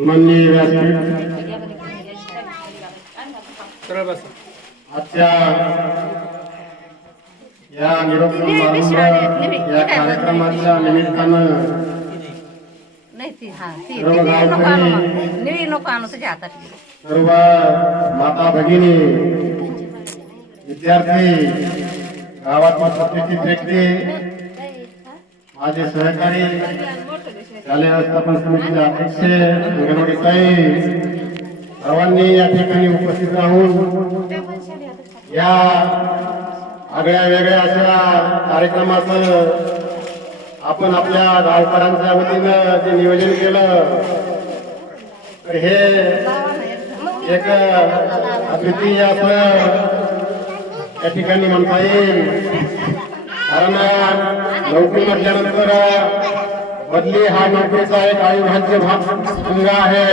माननीय व्यासपीठ. आजच्या या निरोप या कार्यक्रमाच्या निमित्तानं नाही ती हा ती ती सर्व गावकरी- माता भगिनी विद्यार्थी गावातील प्रत्येक व्यक्ती माझे सहकारी शालेय व्यवस्थापन समितीचे अध्यक्ष अंगणवाडी सर्वांनी या ठिकाणी उपस्थित राहून या आगळ्या वेगळ्या अशा कार्यक्रमाचं आपण आपल्या गावकऱ्यांच्या वतीनं जे नियोजन केलं तर हे एक अद्वितीय असं या ठिकाणी म्हणता येईल. कारण नोकरी म्हटल्यानंतर बदली हा नोकरीचा एक अविभाज्य भाग आहे.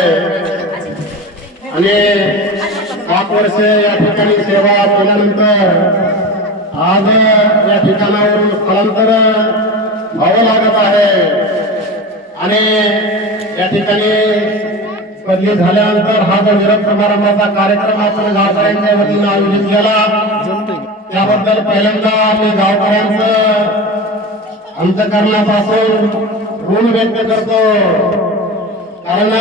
आणि सात वर्ष या ठिकाणी सेवा केल्यानंतर आज या ठिकाणावरून स्थलांतर व्हावं लागत आहे. आणि या ठिकाणी बदली झाल्यानंतर हा जो निरोप समारंभाचा कार्यक्रम आपण गावकऱ्यांच्या वतीनं आयोजित केला त्याबद्दल पहिल्यांदा आम्ही गावकऱ्यांचं अंतकरणापासून ऋण व्यक्त करतो. कारण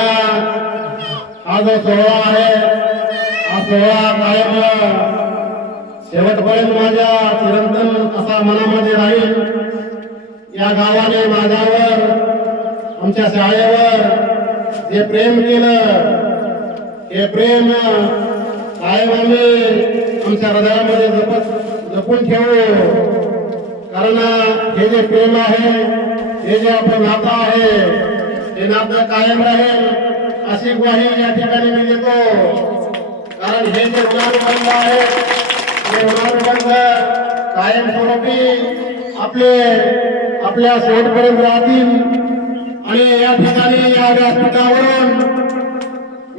हा जो सोहळा आहे हा सोहळा कायम शेवटपर्यंत माझ्या चिरंतन असा मनामध्ये राहील. या गावाने माझ्यावर आमच्या शाळेवर जे प्रेम केलं हे प्रेम कायम आम्ही आमच्या हृदयामध्ये जपत जपून ठेवू. कारण हे जे प्रेम आहे हे जे आपलं नातं आहे हे नातं कायम राहील अशी ग्वाही या ठिकाणी मी देतो. कारण हे जे ऋणानुबंध आहे ते ऋणानुबंध कायमस्वरूपी आपले आपल्या शेवटपर्यंत राहतील आणि या ठिकाणी या व्यासपीठावरून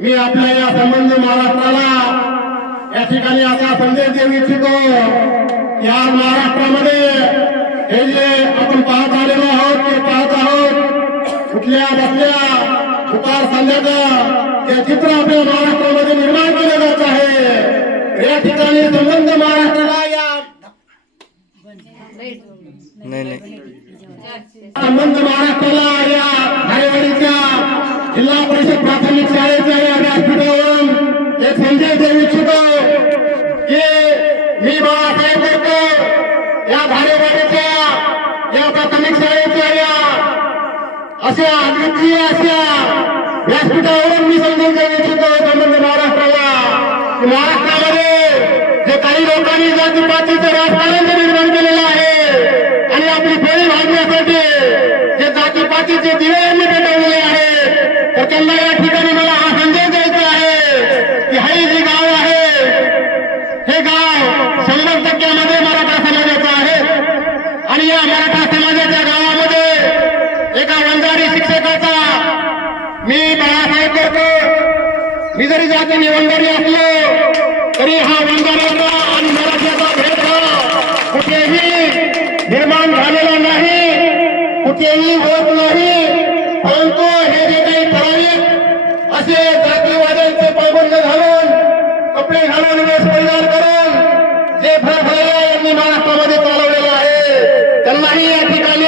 मी आपल्या या संबंध महाराष्ट्राला या ठिकाणी असा संदेश देऊ इच्छितो. या महाराष्ट्रामध्ये हे जे आपण पाहत आलेलो आहोत ते पाहत आहोत कुठल्या बसल्या दुपार संध्याकाळ हे चित्र आपल्या महाराष्ट्रामध्ये निर्माण केलं जात आहे. या ठिकाणी संबंध महाराष्ट्राला या संबंध महाराष्ट्राला प्राथमिक शाळेच्या या अशा अद्वितीय अशा व्यासपीठावरून मी समजून घेऊ इच्छितो संबंध महाराष्ट्राला. महाराष्ट्रामध्ये जे काही लोकांनी जातीपातीचं राजकारण बाळासाहेब करतो मी जरी जाती वंगारी असलो तरी हा वंगाराचा आणि मराठ्याचा भेदभाव कुठेही निर्माण झालेला नाही कुठेही होत नाही. परंतु हे जे काही ठराविक असे जातीवाद्यांचे पैबंद घालून कपडे घालून वेश परिधान करून जे फळफळ्या यांनी महाराष्ट्रामध्ये चालवलेलं आहे त्यांनाही या ठिकाणी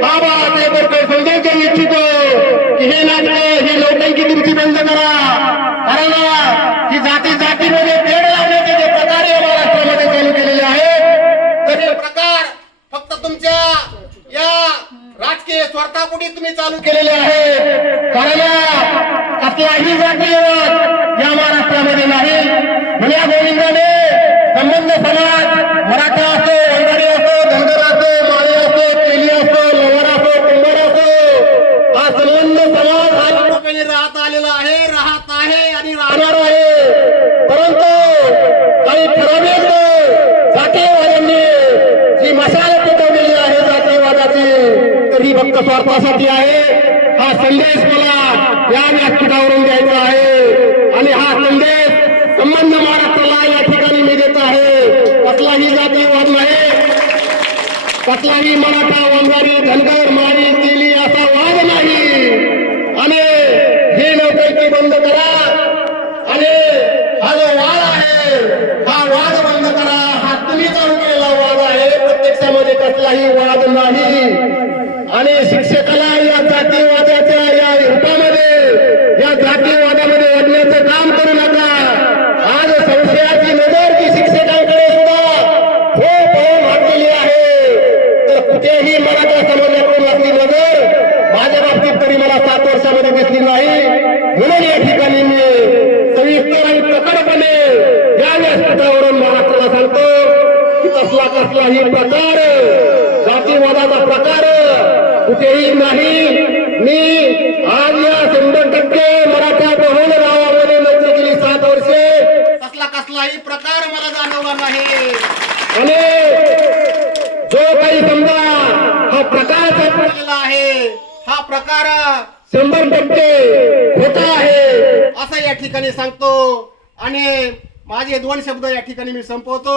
बाबा बाळासाहेब संदेश देऊ इच्छितो की हे नाटक ही लोकांची तुमची बंद करा. कारण ही जाती जातीमध्ये पेड लावण्याचे जे प्रकार या महाराष्ट्रामध्ये चालू केलेले आहेत तर हे प्रकार फक्त तुमच्या या राजकीय स्वार्थापोटी तुम्ही चालू केलेले आहेत. कारण कसलाही जातीयवाद या महाराष्ट्रामध्ये नाही. भल्या गोविंदाने संबंध समाज मराठा असो वंजारी असो धनगर असो माळी असो तेली असो लोवर असो कुंभार असो हा संबंध राहत आलेला आहे राहत आहे आणि राहणार आहे. परंतु काही ठराविक जातीयवाद्यांनी जी मशाल पेटवलेली आहे जातीयवादाची तर ही फक्त स्वार्थासाठी आहे. हा संदेश मला या व्यासपीठावरून द्यायचा आहे. आणि हा संदेश संबंध महाराष्ट्राला या ठिकाणी मी देत आहे. कसलाही जातीयवाद नाही. कसलाही मराठा वंजारी धनगर माळी बंद करा. आणि हा जो वाद आहे हा वाद बंद करा. हा तुम्ही चालू केलेला वाद आहे. प्रत्यक्षामध्ये कसलाही वाद नाही. आणि शिक्षकाला या जातीवादाच्या या रूपामध्ये या जातीवादामध्ये ओढण्याचं काम करू नका. आज संशयाची नजर जी शिक्षकांकडे सुद्धा हो पाहून घातलेली आहे. तर कुठेही मराठा समाजाकडून असली नजर माझ्या बाबतीत तरी मला सात वर्षामध्ये दिसली नाही म्हणून या ठिकाणी मी सविस्तर आणि प्रकटपणे या व्यासपीठावरून महाराष्ट्राला सांगतो की कसला कसलाही प्रकार जातीवादाचा प्रकार कुठेही नाही. मी आज या शंभर टक्के मराठा बहुल गावामध्ये नोकरी केली सात वर्षे. कसला कसलाही प्रकार मला जाणवला नाही. आणि जो काही समजा हा प्रकार सापडलेला आहे हा प्रकार शंभर टक्के खोटा आहे. असं या ठिकाणी सांगतो. आणि माझे दोन शब्द या ठिकाणी मी संपवतो.